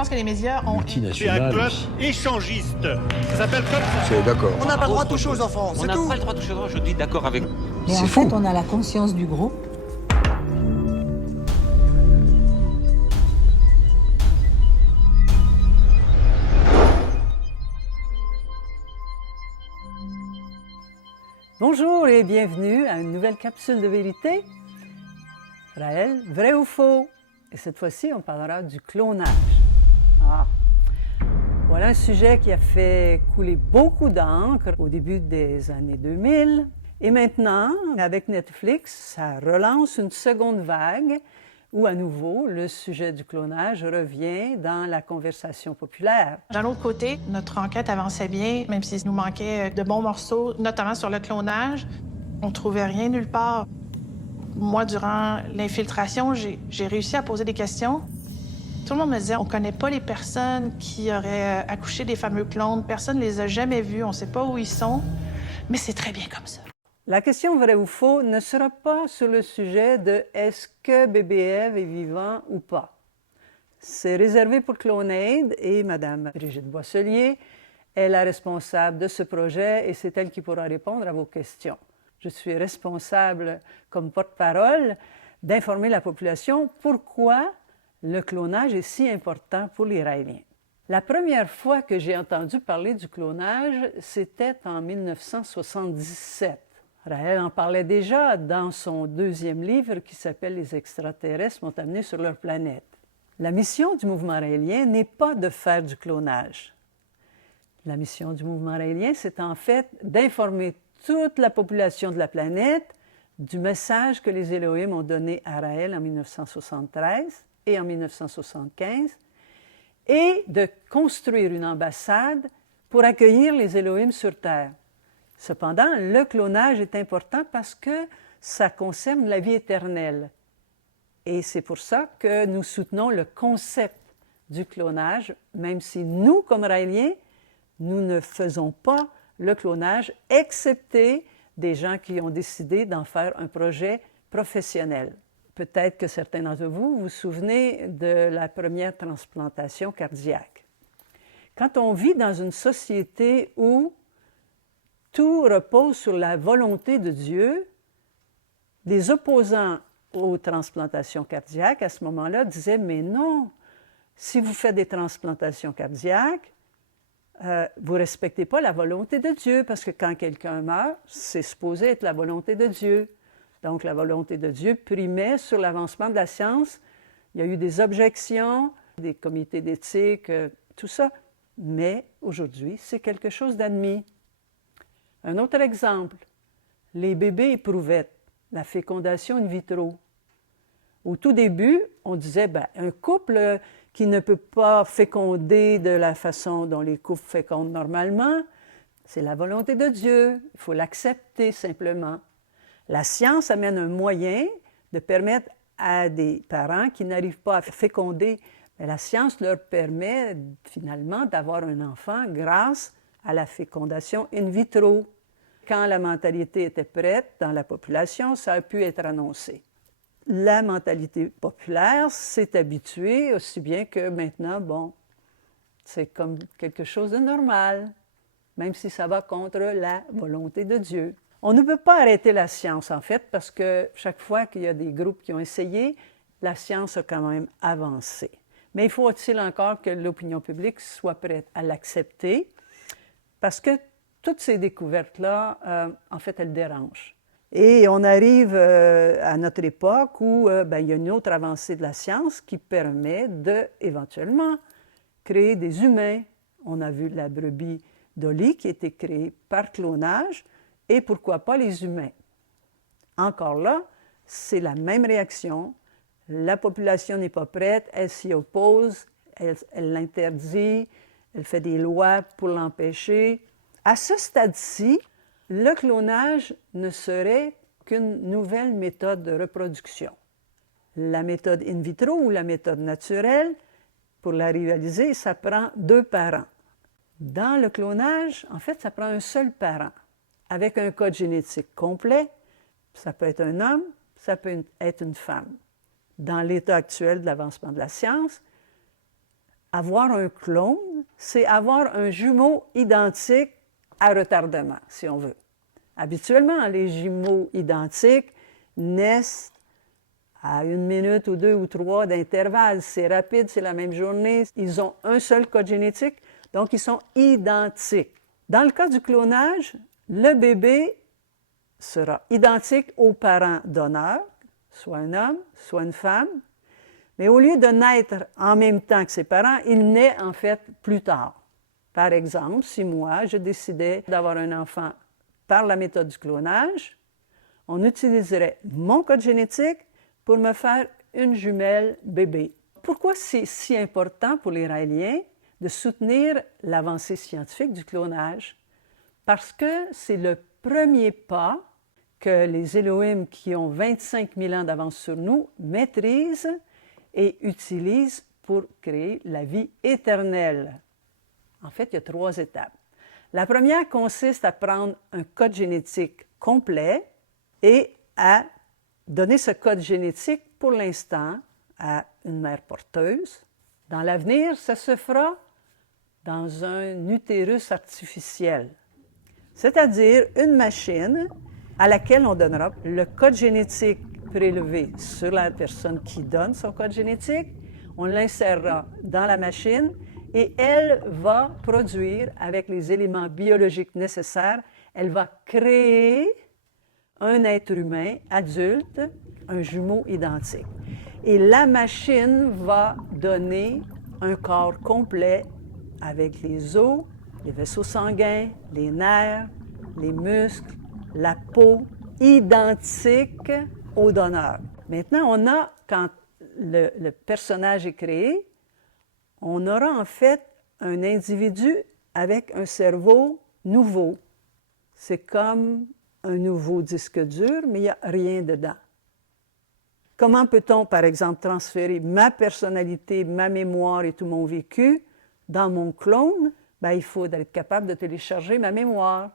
pense que les médias ont... C'est un club échangiste. Ça s'appelle comme ça. C'est d'accord. On n'a pas le droit de toucher aux enfants, c'est tout. On n'a pas le droit de toucher aux enfants, je dis d'accord avec vous. Et en fait, on a la conscience du groupe. Bonjour et bienvenue à une nouvelle capsule de vérité. Raël, vrai ou faux? Et cette fois-ci, on parlera du clonage. Voilà un sujet qui a fait couler beaucoup d'encre au début des années 2000. Et maintenant, avec Netflix, ça relance une seconde vague où, à nouveau, le sujet du clonage revient dans la conversation populaire. D'un autre côté, notre enquête avançait bien, même s'il nous manquait de bons morceaux, notamment sur le clonage. On ne trouvait rien nulle part. Moi, durant l'infiltration, j'ai réussi à poser des questions. Tout le monde me disait, on ne connaît pas les personnes qui auraient accouché des fameux clones. Personne ne les a jamais vus, on ne sait pas où ils sont. Mais c'est très bien comme ça. La question vrai ou faux ne sera pas sur le sujet de est-ce que bébé Ève est vivant ou pas. C'est réservé pour Clonaid et Mme Brigitte Boisselier est la responsable de ce projet et c'est elle qui pourra répondre à vos questions. Je suis responsable, comme porte-parole, d'informer la population pourquoi le clonage est si important pour les Raéliens. La première fois que j'ai entendu parler du clonage, c'était en 1977. Raël en parlait déjà dans son deuxième livre qui s'appelle « Les extraterrestres m'ont amené sur leur planète ». La mission du mouvement raélien n'est pas de faire du clonage. La mission du mouvement raélien, c'est en fait d'informer toute la population de la planète du message que les Elohim ont donné à Raël en 1973 et en 1975 et de construire une ambassade pour accueillir les Elohim sur Terre. Cependant, le clonage est important parce que ça concerne la vie éternelle. Et c'est pour ça que nous soutenons le concept du clonage, même si nous, comme Raéliens, nous ne faisons pas le clonage, excepté des gens qui ont décidé d'en faire un projet professionnel. Peut-être que certains d'entre vous vous souvenez de la première transplantation cardiaque. Quand on vit dans une société où tout repose sur la volonté de Dieu, les opposants aux transplantations cardiaques, à ce moment-là, disaient « Mais non, si vous faites des transplantations cardiaques, vous ne respectez pas la volonté de Dieu, parce que quand quelqu'un meurt, c'est supposé être la volonté de Dieu. » Donc, la volonté de Dieu primait sur l'avancement de la science. Il y a eu des objections, des comités d'éthique, tout ça. Mais aujourd'hui, c'est quelque chose d'admis. Un autre exemple, les bébés éprouvettes, la fécondation in vitro. Au tout début, on disait, un couple qui ne peut pas féconder de la façon dont les couples fécondent normalement, c'est la volonté de Dieu, il faut l'accepter simplement. La science amène un moyen de permettre à des parents qui n'arrivent pas à féconder, mais la science leur permet finalement d'avoir un enfant grâce à la fécondation in vitro. Quand la mentalité était prête dans la population, ça a pu être annoncé. La mentalité populaire s'est habituée aussi bien que maintenant, c'est comme quelque chose de normal, même si ça va contre la volonté de Dieu. On ne peut pas arrêter la science, en fait, parce que chaque fois qu'il y a des groupes qui ont essayé, la science a quand même avancé. Mais il faut-il encore que l'opinion publique soit prête à l'accepter, parce que toutes ces découvertes-là, en fait, elles dérangent. Et on arrive à notre époque où il y a une autre avancée de la science qui permet d'éventuellement créer des humains. On a vu la brebis Dolly qui a été créée par clonage, et pourquoi pas les humains. Encore là, c'est la même réaction. La population n'est pas prête, elle s'y oppose, elle l'interdit, elle fait des lois pour l'empêcher. À ce stade-ci, le clonage ne serait qu'une nouvelle méthode de reproduction. La méthode in vitro ou la méthode naturelle, pour la réaliser, ça prend 2 parents. Dans le clonage, en fait, ça prend un seul parent, avec un code génétique complet. Ça peut être un homme, ça peut être une femme. Dans l'état actuel de l'avancement de la science, Avoir un clone, c'est avoir un jumeau identique à retardement, si on veut. Habituellement, les jumeaux identiques naissent à 1 minute ou 2 ou 3 d'intervalle. C'est rapide, c'est la même journée. Ils ont un seul code génétique, donc ils sont identiques. Dans le cas du clonage, le bébé sera identique aux parents donneurs, soit un homme, soit une femme, mais au lieu de naître en même temps que ses parents, il naît en fait plus tard. Par exemple, si moi, je décidais d'avoir un enfant par la méthode du clonage, on utiliserait mon code génétique pour me faire une jumelle bébé. Pourquoi c'est si important pour les Raéliens de soutenir l'avancée scientifique du clonage? Parce que c'est le premier pas que les Elohim qui ont 25 000 ans d'avance sur nous maîtrisent et utilisent pour créer la vie éternelle. En fait, il y a 3 étapes. La première consiste à prendre un code génétique complet et à donner ce code génétique pour l'instant à une mère porteuse. Dans l'avenir, ça se fera dans un utérus artificiel, c'est-à-dire une machine à laquelle on donnera le code génétique prélevé sur la personne qui donne son code génétique. On l'insérera dans la machine et elle va produire, avec les éléments biologiques nécessaires, elle va créer un être humain adulte, un jumeau identique. Et la machine va donner un corps complet avec les os, les vaisseaux sanguins, les nerfs, les muscles, la peau, identique au donneur. Maintenant, on a, quand le personnage est créé, on aura en fait un individu avec un cerveau nouveau. C'est comme un nouveau disque dur, mais il n'y a rien dedans. Comment peut-on, par exemple, transférer ma personnalité, ma mémoire et tout mon vécu dans mon clone? Bien, il faut être capable de télécharger ma mémoire,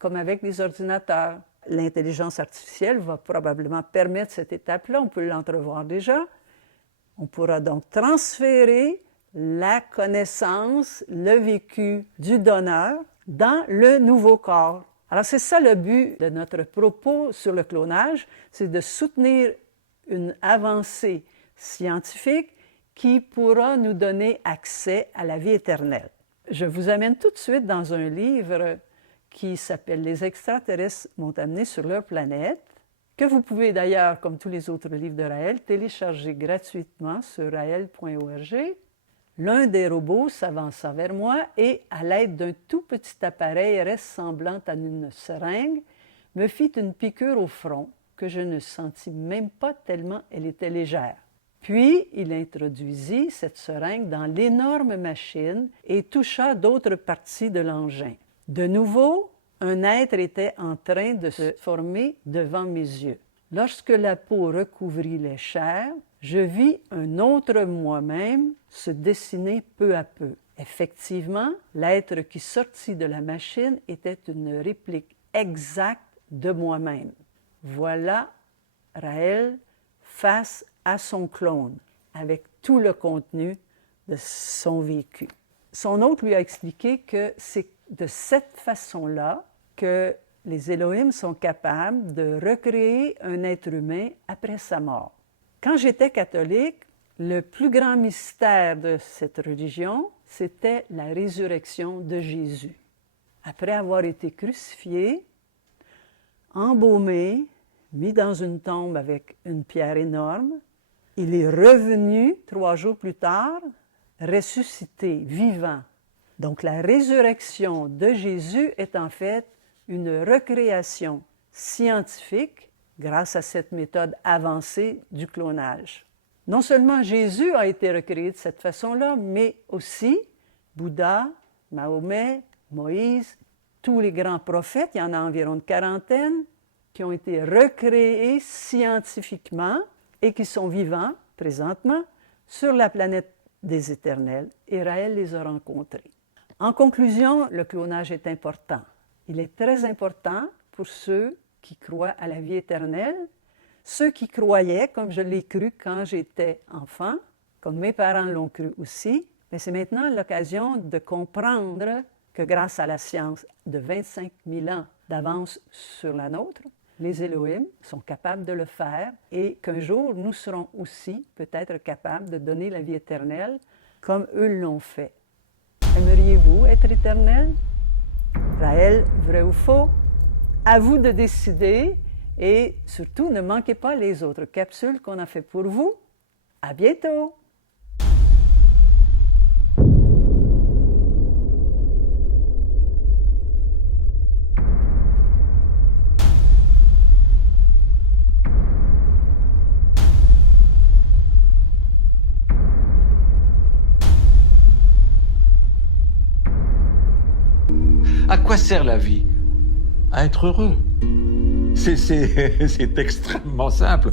comme avec les ordinateurs. L'intelligence artificielle va probablement permettre cette étape-là, on peut l'entrevoir déjà. On pourra donc transférer la connaissance, le vécu du donneur dans le nouveau corps. Alors, c'est ça le but de notre propos sur le clonage, c'est de soutenir une avancée scientifique qui pourra nous donner accès à la vie éternelle. Je vous amène tout de suite dans un livre qui s'appelle « Les extraterrestres m'ont amené sur leur planète », que vous pouvez d'ailleurs, comme tous les autres livres de Raël, télécharger gratuitement sur raël.org. L'un des robots s'avança vers moi et, à l'aide d'un tout petit appareil ressemblant à une seringue, me fit une piqûre au front que je ne sentis même pas tellement elle était légère. Puis, il introduisit cette seringue dans l'énorme machine et toucha d'autres parties de l'engin. De nouveau, un être était en train de se former devant mes yeux. Lorsque la peau recouvrit les chairs, je vis un autre moi-même se dessiner peu à peu. Effectivement, l'être qui sortit de la machine était une réplique exacte de moi-même. Voilà Raël face à son clone, avec tout le contenu de son vécu. Son hôte lui a expliqué que c'est de cette façon-là que les Elohim sont capables de recréer un être humain après sa mort. Quand j'étais catholique, le plus grand mystère de cette religion, c'était la résurrection de Jésus. Après avoir été crucifié, embaumé, mis dans une tombe avec une pierre énorme, il est revenu 3 jours plus tard, ressuscité, vivant. Donc la résurrection de Jésus est en fait une recréation scientifique grâce à cette méthode avancée du clonage. Non seulement Jésus a été recréé de cette façon-là, mais aussi Bouddha, Mahomet, Moïse, tous les grands prophètes, il y en a environ une quarantaine, qui ont été recréés scientifiquement et qui sont vivants présentement sur la planète des éternels. Et Raël les a rencontrés. En conclusion, le clonage est important. Il est très important pour ceux qui croient à la vie éternelle, ceux qui croyaient, comme je l'ai cru quand j'étais enfant, comme mes parents l'ont cru aussi, Mais c'est maintenant l'occasion de comprendre que grâce à la science de 25 000 ans d'avance sur la nôtre, les Elohim sont capables de le faire et qu'un jour, nous serons aussi peut-être capables de donner la vie éternelle comme eux l'ont fait. Aimeriez-vous être éternel? Raël, vrai ou faux? À vous de décider et surtout, ne manquez pas les autres capsules qu'on a fait pour vous. À bientôt! À quoi sert la vie? À être heureux. C'est extrêmement simple.